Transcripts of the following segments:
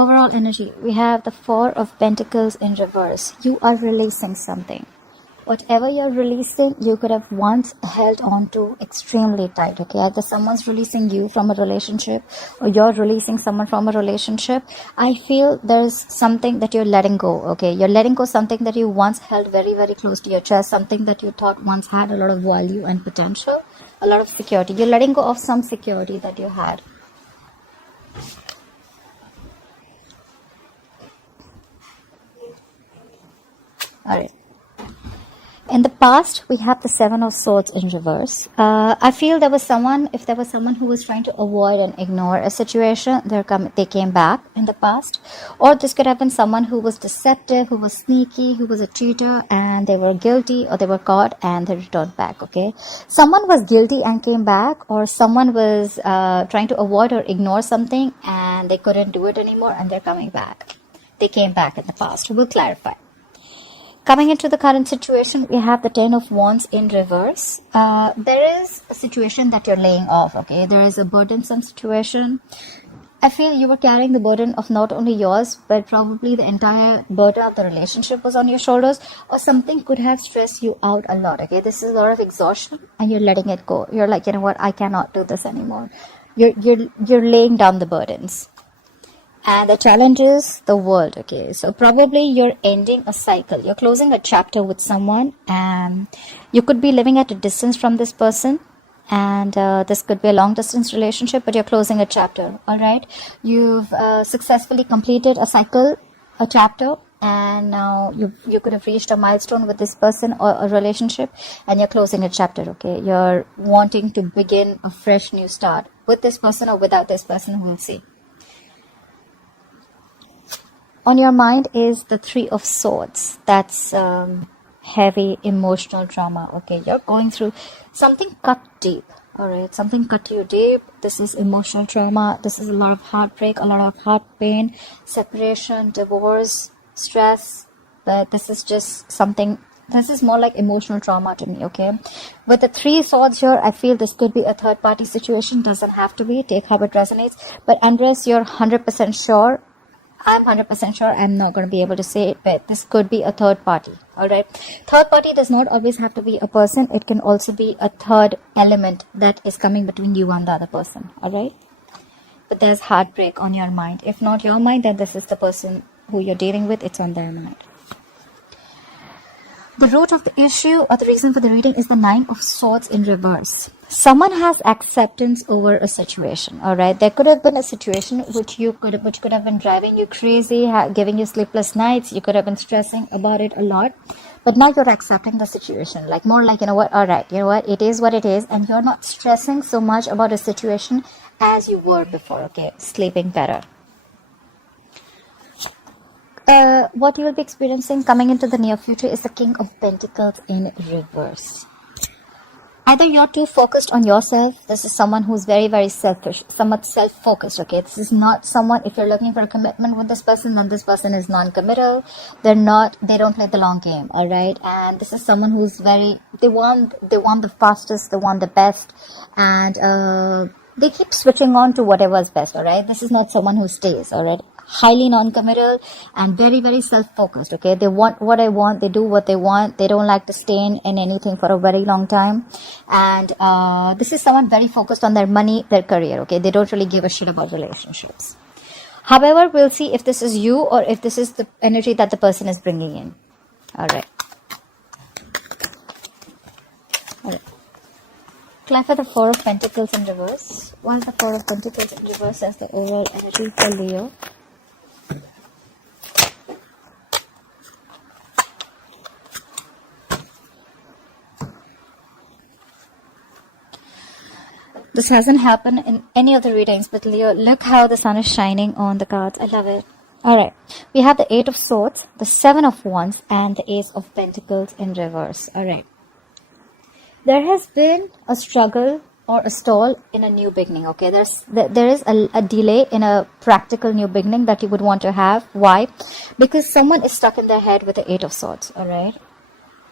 Overall energy, we have the Four of Pentacles in reverse. You are releasing something. Whatever you're releasing, you could have once held on to extremely tight, okay? Either someone's releasing you from a relationship or you're releasing someone from a relationship. I feel there's something that you're letting go, okay? You're letting go something that you once held very, very close to your chest, something that you thought once had a lot of value and potential, a lot of security. You're letting go of some security that you had. Alright. In the past, we have the Seven of Swords in reverse. I feel if there was someone who was trying to avoid and ignore a situation, they came back in the past. Or this could have been someone who was deceptive, who was sneaky, who was a cheater, and they were guilty or they were caught and they returned back, okay? Someone was guilty and came back, or someone was trying to avoid or ignore something and they couldn't do it anymore and they're coming back. They came back in the past. We'll clarify. Coming into the current situation, we have the Ten of Wands in reverse. There is a situation that you're laying off, okay? There is a burdensome situation. I feel you were carrying the burden of not only yours, but probably the entire burden of the relationship was on your shoulders, or something could have stressed you out a lot, okay? This is a lot of exhaustion and you're letting it go. You're like, you know what? I cannot do this anymore. You're laying down the burdens. And the challenge is the world, okay? So probably you're ending a cycle. You're closing a chapter with someone, and you could be living at a distance from this person. And this could be a long distance relationship, but you're closing a chapter, all right? You've successfully completed a cycle, a chapter, and now you could have reached a milestone with this person or a relationship, and you're closing a chapter, okay? You're wanting to begin a fresh new start with this person or without this person, we'll see. On your mind is the Three of Swords. That's heavy emotional trauma. Okay, you're going through something cut deep. All right, something cut you deep. This is emotional trauma. This is a lot of heartbreak, a lot of heart pain, separation, divorce, stress. But this is just something. This is more like emotional trauma to me. Okay, with the Three Swords here, I feel this could be a third-party situation. Doesn't have to be. Take how it resonates. But unless you're 100% sure. I'm 100% sure I'm not going to be able to say it, but this could be a third party, alright? Third party does not always have to be a person. It can also be a third element that is coming between you and the other person, alright? But there's heartbreak on your mind. If not your mind, then this is the person who you're dealing with. It's on their mind. The root of the issue or the reason for the reading is the Nine of Swords in reverse. Someone has acceptance over a situation, all right? There could have been a situation which could have been driving you crazy, giving you sleepless nights. You could have been stressing about it a lot. But now you're accepting the situation, like more like, you know what, all right, you know what, it is what it is. And you're not stressing so much about a situation as you were before, okay? Sleeping better. What you will be experiencing coming into the near future is the King of Pentacles in reverse. Either you're too focused on yourself. This is someone who's very, very selfish, somewhat self-focused, okay? This is not someone, if you're looking for a commitment with this person, then this person is non-committal. They don't play the long game, all right? And this is someone who's they want the fastest, they want the best, and they keep switching on to whatever's best, all right? This is not someone who stays, all right? Highly non-committal and very, very self-focused, okay? They want what I want, they do what they want, they don't like to stay in anything for a very long time. And this is someone very focused on their money, their career, okay? They don't really give a shit about relationships. However, we'll see if this is you or if this is the energy that the person is bringing in. Alright. Clarify the Four of Pentacles in reverse. Why is the Four of Pentacles in reverse as the overall energy for Leo? This hasn't happened in any of the readings, but Leo, look how the sun is shining on the cards. I love it. Alright, we have the Eight of Swords, the Seven of Wands, and the Ace of Pentacles in reverse. Alright. There has been a struggle or a stall in a new beginning, okay? There is a delay in a practical new beginning that you would want to have. Why? Because someone is stuck in their head with the Eight of Swords, alright?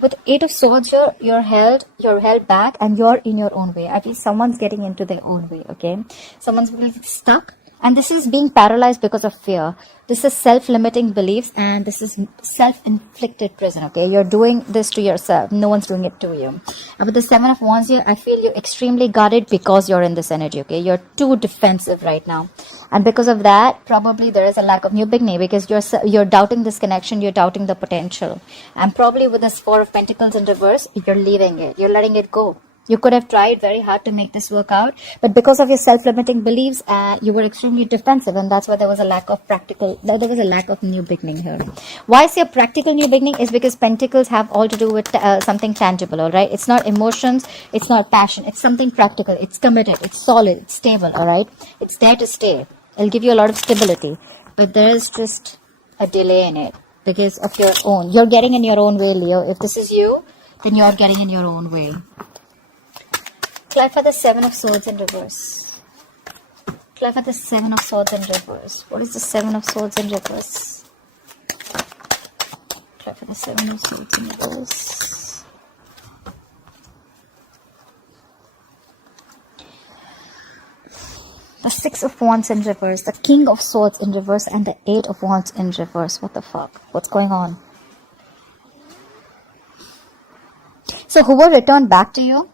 With Eight of Swords, you're held back and you're in your own way. I feel someone's getting into their own way, okay? Someone's really stuck And this is being paralyzed because of fear. This is self-limiting beliefs, and this is self-inflicted prison, okay? You're doing this to yourself. No one's doing it to you. And with the Seven of Wands here, I feel you're extremely guarded because you're in this energy, okay? You're too defensive right now. And because of that, probably there is a lack of new beginning, because you're doubting this connection, you're doubting the potential. And probably with this Four of Pentacles in reverse, you're leaving it. You're letting it go. You could have tried very hard to make this work out, but because of your self-limiting beliefs, you were extremely defensive, and that's why there was a lack of new beginning here. Why I say a practical new beginning is because Pentacles have all to do with something tangible, all right? It's not emotions, it's not passion, it's something practical, it's committed, it's solid, it's stable, all right? It's there to stay. It'll give you a lot of stability, but there is just a delay in it because of your own. You're getting in your own way, Leo. If this is you, then you're getting in your own way. Clarify the Seven of Swords in reverse. Clarify the Seven of Swords in reverse. What is the Seven of Swords in reverse? Clarify the Seven of Swords in reverse. The Six of Wands in reverse. The King of Swords in reverse. And the Eight of Wands in reverse. What the fuck? What's going on? So who will return back to you?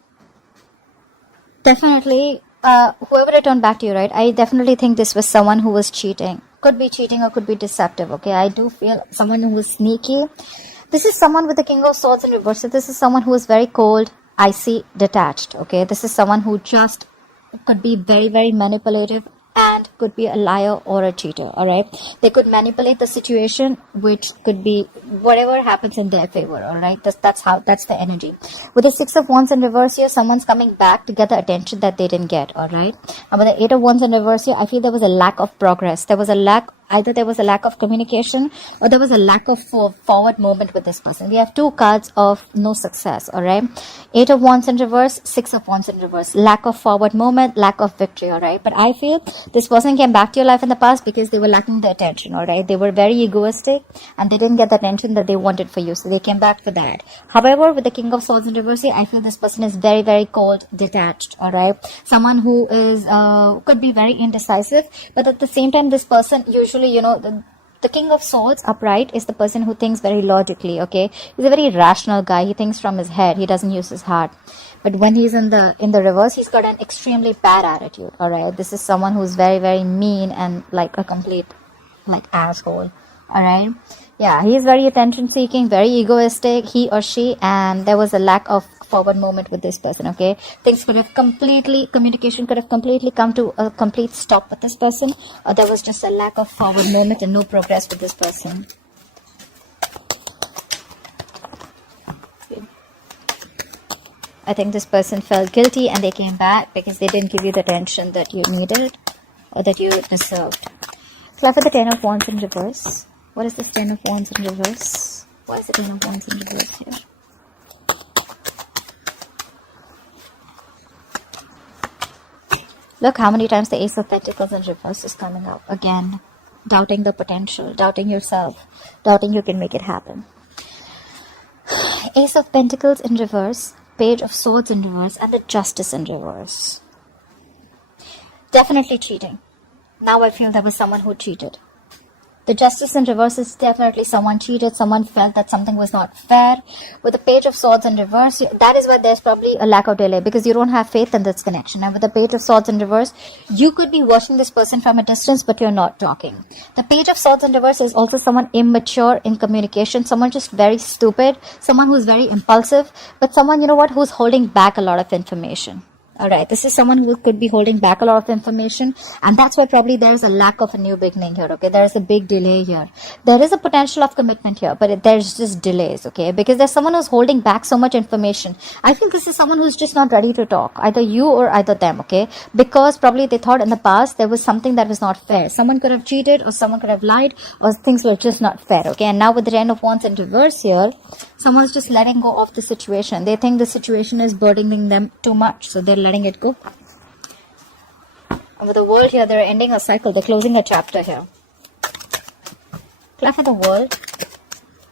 Definitely, whoever returned back to you, right? I definitely think this was someone who was cheating. Could be cheating or could be deceptive, okay? I do feel someone who was sneaky. This is someone with the King of Swords in reverse. So this is someone who is very cold, icy, detached, okay? This is someone who just could be very, very manipulative and could be a liar or a cheater, all right? They could manipulate the situation, which could be whatever happens in their favor, all right? That's the energy. With the Six of Wands in reverse here, someone's coming back to get the attention that they didn't get, all right? And with the Eight of Wands in reverse here, I feel there was a lack of progress. Either there was a lack of communication or there was a lack of forward movement with this person. We have two cards of no success, all right? Eight of Wands in reverse, Six of Wands in reverse. Lack of forward movement, lack of victory, all right? But I feel this person came back to your life in the past because they were lacking the attention, all right? They were very egoistic and they didn't get the attention that they wanted for you. So they came back for that. However, with the King of Swords in reverse here, I feel this person is very, very cold, detached, all right? Someone who is, could be very indecisive, but at the same time, this person usually, you know, the King of Swords upright is the person who thinks very logically, okay? He's a very rational guy. He thinks from his head. He doesn't use his heart. But when he's in the reverse, he's got an extremely bad attitude, all right? This is someone who's very, very mean and like a complete like asshole, all right? Yeah, he's very attention seeking, very egoistic, he or she, and there was a lack of forward moment with this person, okay? Communication could have completely come to a complete stop with this person, or there was just a lack of forward moment and no progress with this person. I think this person felt guilty and they came back because they didn't give you the attention that you needed or that you deserved. Clarify the Ten of Wands in reverse. What is this Ten of Wands in reverse? Why is the Ten of Wands in reverse here? Look how many times the Ace of Pentacles in reverse is coming up. Again, doubting the potential, doubting yourself, doubting you can make it happen. Ace of Pentacles in reverse, Page of Swords in reverse, and the Justice in reverse. Definitely cheating. Now I feel there was someone who cheated. The Justice in reverse is definitely someone cheated, someone felt that something was not fair. With the Page of Swords in reverse, that is why there's probably a lack of delay, because you don't have faith in this connection. And with the Page of Swords in reverse, you could be watching this person from a distance, but you're not talking. The Page of Swords in reverse is also someone immature in communication, someone just very stupid, someone who's very impulsive, but someone, you know what, who's holding back a lot of information. Alright, this is someone who could be holding back a lot of information, and that's why probably there's a lack of a new beginning here, okay? There's a big delay here. There is a potential of commitment here, but there's just delays, okay? Because there's someone who's holding back so much information. I think this is someone who's just not ready to talk, either you or either them, okay? Because probably they thought in the past there was something that was not fair. Someone could have cheated, or someone could have lied, or things were just not fair, okay? And now with the Ten of Wands in reverse here, someone's just letting go of the situation. They think the situation is burdening them too much, so they're letting it go. And with the World here, they're ending a cycle. They're closing a chapter here. Clarify the World.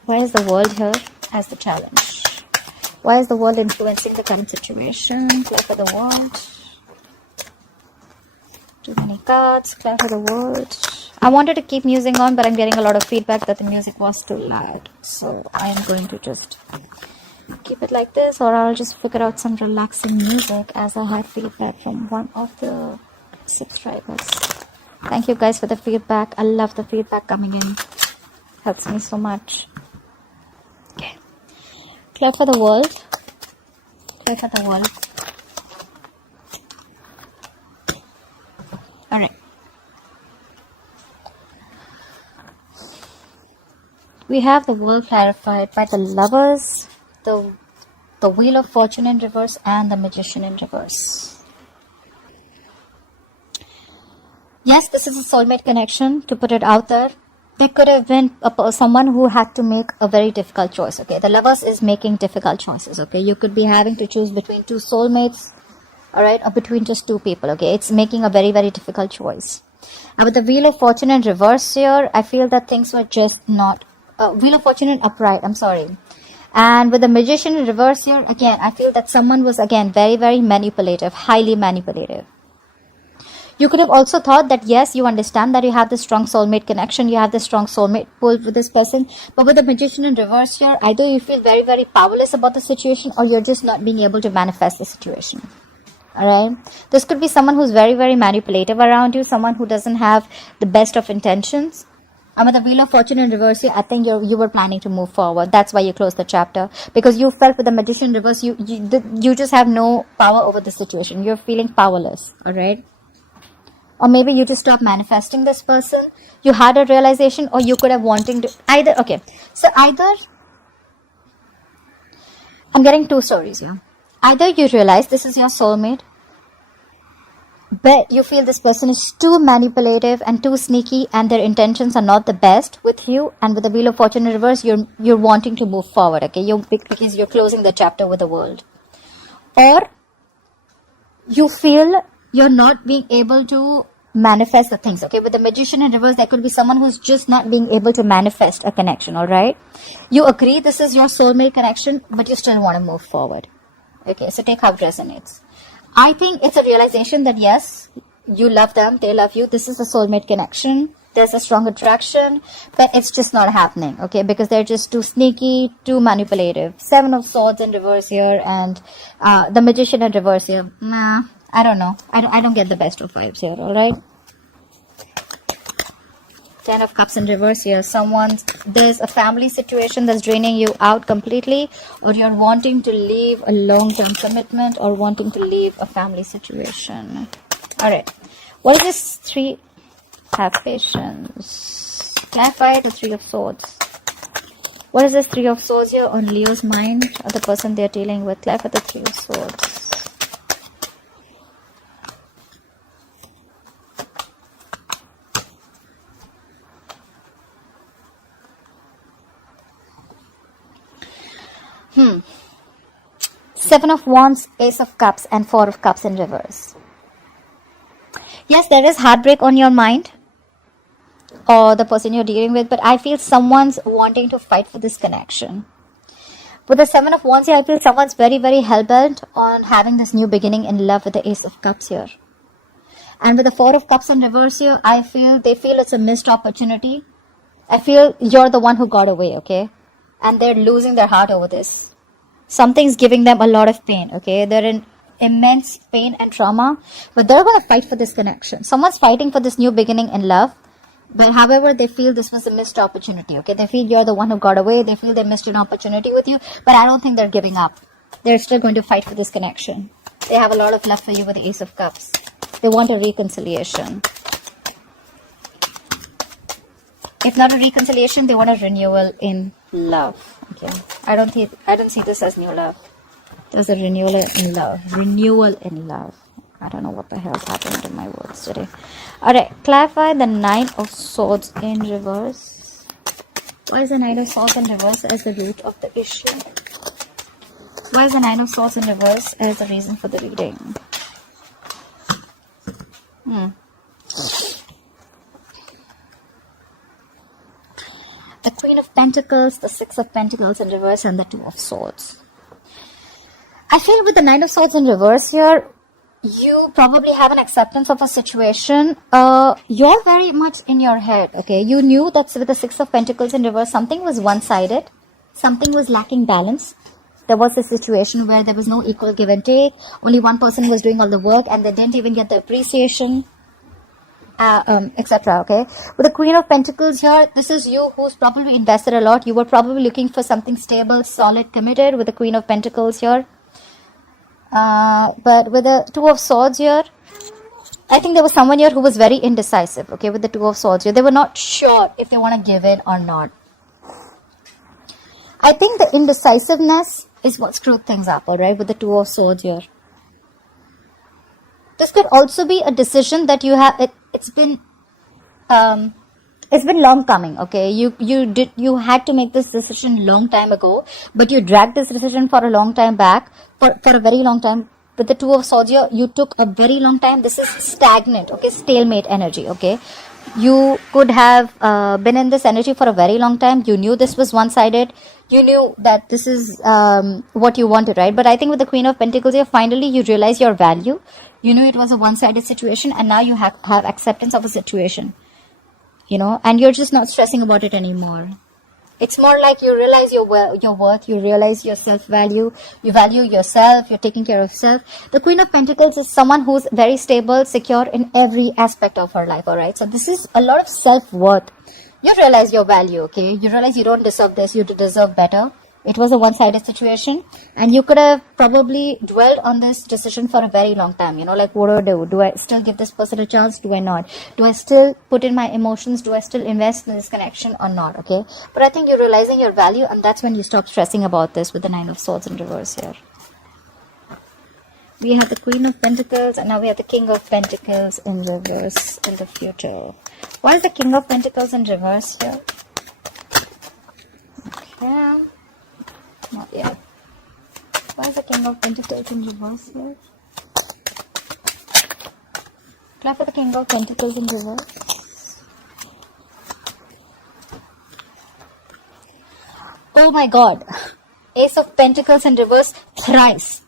Why is the World here as the challenge? Why is the World influencing the current situation? Clarify the World. Too many cards. Clarify the world. I wanted to keep music on, but I'm getting a lot of feedback that the music was too loud. So I am going to just keep it like this, or I'll just figure out some relaxing music, as I had feedback from one of the subscribers. Thank you guys for the feedback. I love the feedback coming in. Helps me so much. Okay. Clear for the world. Clear for the world. Alright. We have the world clarified by the Lovers, the Wheel of Fortune in reverse, and the Magician in reverse. Yes, this is a soulmate connection, to put it out there. There could have been someone who had to make a very difficult choice, okay? The Lovers is making difficult choices, okay? You could be having to choose between two soulmates, alright, or between just two people, okay? It's making a very, very difficult choice. And with the Wheel of Fortune in reverse here, I feel that things were just not... Wheel of Fortune in upright, I'm sorry. And with the Magician in reverse here, again, I feel that someone was, again, very, very manipulative, highly manipulative. You could have also thought that, yes, you understand that you have this strong soulmate connection, you have this strong soulmate pull with this person, but with the Magician in reverse here, either you feel very, very powerless about the situation, or you're just not being able to manifest the situation. Alright? This could be someone who's very, very manipulative around you, someone who doesn't have the best of intentions. And with the Wheel of Fortune in reverse here, I think you were planning to move forward. That's why you closed the chapter. Because you felt with the Magician in reverse, you just have no power over the situation. You're feeling powerless. Alright? Or maybe you just stopped manifesting this person. You had a realization, or you could have wanting to... Either... Okay. So either... I'm getting two stories here. Either you realize this is your soulmate, but you feel this person is too manipulative and too sneaky, and their intentions are not the best with you, and with the Wheel of Fortune in reverse, you're wanting to move forward, okay? Because you're closing the chapter with the world. Or you feel you're not being able to manifest the things, okay? With the Magician in reverse, there could be someone who's just not being able to manifest a connection, alright? You agree this is your soulmate connection, but you still want to move forward. Okay, so take how it resonates. I think it's a realization that yes, you love them, they love you. This is a soulmate connection. There's a strong attraction, but it's just not happening, okay? Because they're just too sneaky, too manipulative. 7 of Swords in reverse here, and the Magician in reverse here. Nah, I don't know. I don't get the best of vibes here, alright? 10 of Cups in reverse here. There's a family situation that's draining you out completely, or you're wanting to leave a long-term commitment, or wanting to leave a family situation. Alright. What is this 3? Have patience. Clarify the 3 of Swords. What is this 3 of Swords here on Leo's mind, or the person they're dealing with? Clarify the 3 of Swords. Seven of Wands, Ace of Cups, and 4 of Cups in reverse. Yes, there is heartbreak on your mind, or the person you're dealing with, but I feel someone's wanting to fight for this connection. With the 7 of Wands here, I feel someone's very, very hell-bent on having this new beginning in love with the Ace of Cups here. And with the 4 of Cups in reverse here, I feel they feel it's a missed opportunity. I feel you're the one who got away, okay? And they're losing their heart over this. Something's giving them a lot of pain, okay? They're in immense pain and trauma, but they're going to fight for this connection. Someone's fighting for this new beginning in love, but however, they feel this was a missed opportunity, okay? They feel you're the one who got away. They feel they missed an opportunity with you, but I don't think they're giving up. They're still going to fight for this connection. They have a lot of love for you with the Ace of Cups. They want a reconciliation. If not a reconciliation, they want a renewal in love. Okay, I don't see this as new love. There's a renewal in love. Renewal in love. I don't know what the hell's happened to my words today. Alright, clarify the 9 of Swords in reverse. Why is the 9 of Swords in reverse as the root of the issue? Why is the 9 of Swords in reverse as the reason for the reading? The Queen of Pentacles, the 6 of Pentacles in reverse, and the 2 of Swords. I feel with the 9 of Swords in reverse here, you probably have an acceptance of a situation. You're very much in your head, okay? You knew that with the Six of Pentacles in reverse, something was one-sided. Something was lacking balance. There was a situation where there was no equal give and take. Only one person was doing all the work and they didn't even get the appreciation, etc. Okay, with the Queen of Pentacles here, this is you who's probably invested a lot. You were probably looking for something stable, solid, committed with the Queen of Pentacles here. But with the Two of Swords here, I think there was someone here who was very indecisive. Okay, with the Two of Swords here, they were not sure if they want to give in or not. I think the indecisiveness is what screwed things up, alright, with the Two of Swords here. This could also be a decision that you have, it's been long coming, okay? You had to make this decision long time ago, but you dragged this decision for a long time back, for a very long time. With the Two of Swords here, you took a very long time. This is stagnant, okay? Stalemate energy, okay? You could have been in this energy for a very long time. You knew this was one-sided. You knew that this is what you wanted, right? But I think with the Queen of Pentacles here, finally you realize your value. You knew it was a one-sided situation, and now you have acceptance of a situation, you know, and you're just not stressing about it anymore. It's more like you realize your worth, you realize your self-value, you value yourself, you're taking care of yourself. The Queen of Pentacles is someone who's very stable, secure in every aspect of her life, alright? So this is a lot of self-worth. You realize your value, okay? You realize you don't deserve this, you deserve better. It was a one-sided situation, and you could have probably dwelled on this decision for a very long time, you know, like, what do I do? Do I still give this person a chance? Do I not? Do I still put in my emotions? Do I still invest in this connection or not? Okay, but I think you're realizing your value, and that's when you stop stressing about this with the Nine of Swords in reverse here. We have the Queen of Pentacles, and now we have the King of Pentacles in reverse in the future. Why is the King of Pentacles in reverse here? Okay. Not yet. Why is the King of Pentacles in reverse here? Clap for the King of Pentacles in reverse. Oh my God. Ace of Pentacles in reverse thrice.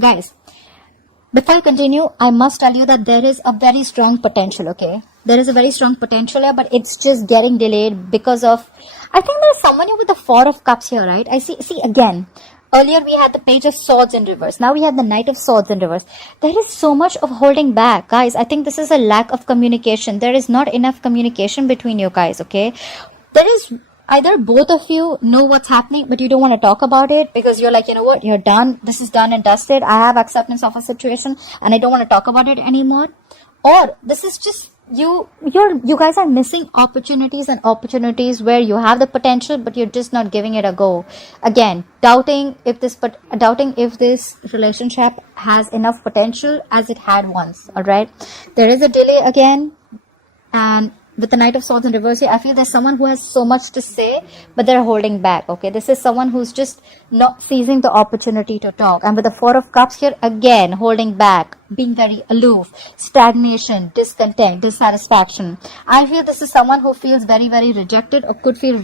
Guys, before I continue, I must tell you that there is a very strong potential, okay? There is a very strong potential here, but it's just getting delayed because of, I think there's someone here with the Four of Cups here, right? I see again, earlier we had the Page of Swords in reverse. Now we have the Knight of Swords in reverse. There is so much of holding back, guys. I think this is a lack of communication. There is not enough communication between you guys, okay? There is either both of you know what's happening, but you don't want to talk about it because you're like, you know what, you're done. This is done and dusted. I have acceptance of a situation and I don't want to talk about it anymore. Or this is just you guys are missing opportunities where you have the potential, but you're just not giving it a go. Again, doubting if this relationship has enough potential as it had once. All right, there is a delay again, and with the Knight of Swords in reverse here, I feel there's someone who has so much to say, but they're holding back, okay? This is someone who's just not seizing the opportunity to talk. And with the Four of Cups here, again, holding back, being very aloof, stagnation, discontent, dissatisfaction. I feel this is someone who feels very, very rejected, or could feel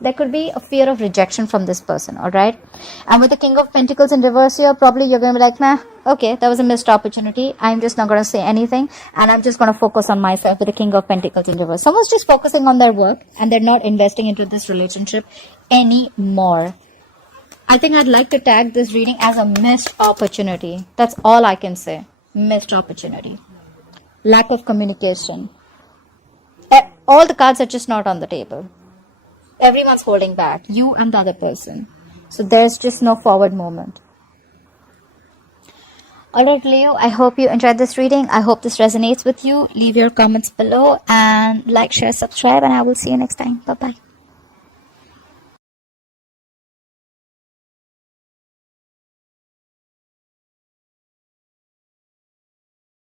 there could be a fear of rejection from this person, alright? And with the King of Pentacles in reverse here, probably you're going to be like, nah, okay, that was a missed opportunity. I'm just not going to say anything, and I'm just going to focus on myself with the King of Pentacles in reverse. Someone's just focusing on their work, and they're not investing into this relationship anymore. I think I'd like to tag this reading as a missed opportunity. That's all I can say. Missed opportunity. Lack of communication. All the cards are just not on the table. Everyone's holding back. You and the other person. So there's just no forward movement. Alright, Leo, I hope you enjoyed this reading. I hope this resonates with you. Leave your comments below and like, share, subscribe, and I will see you next time. Bye-bye.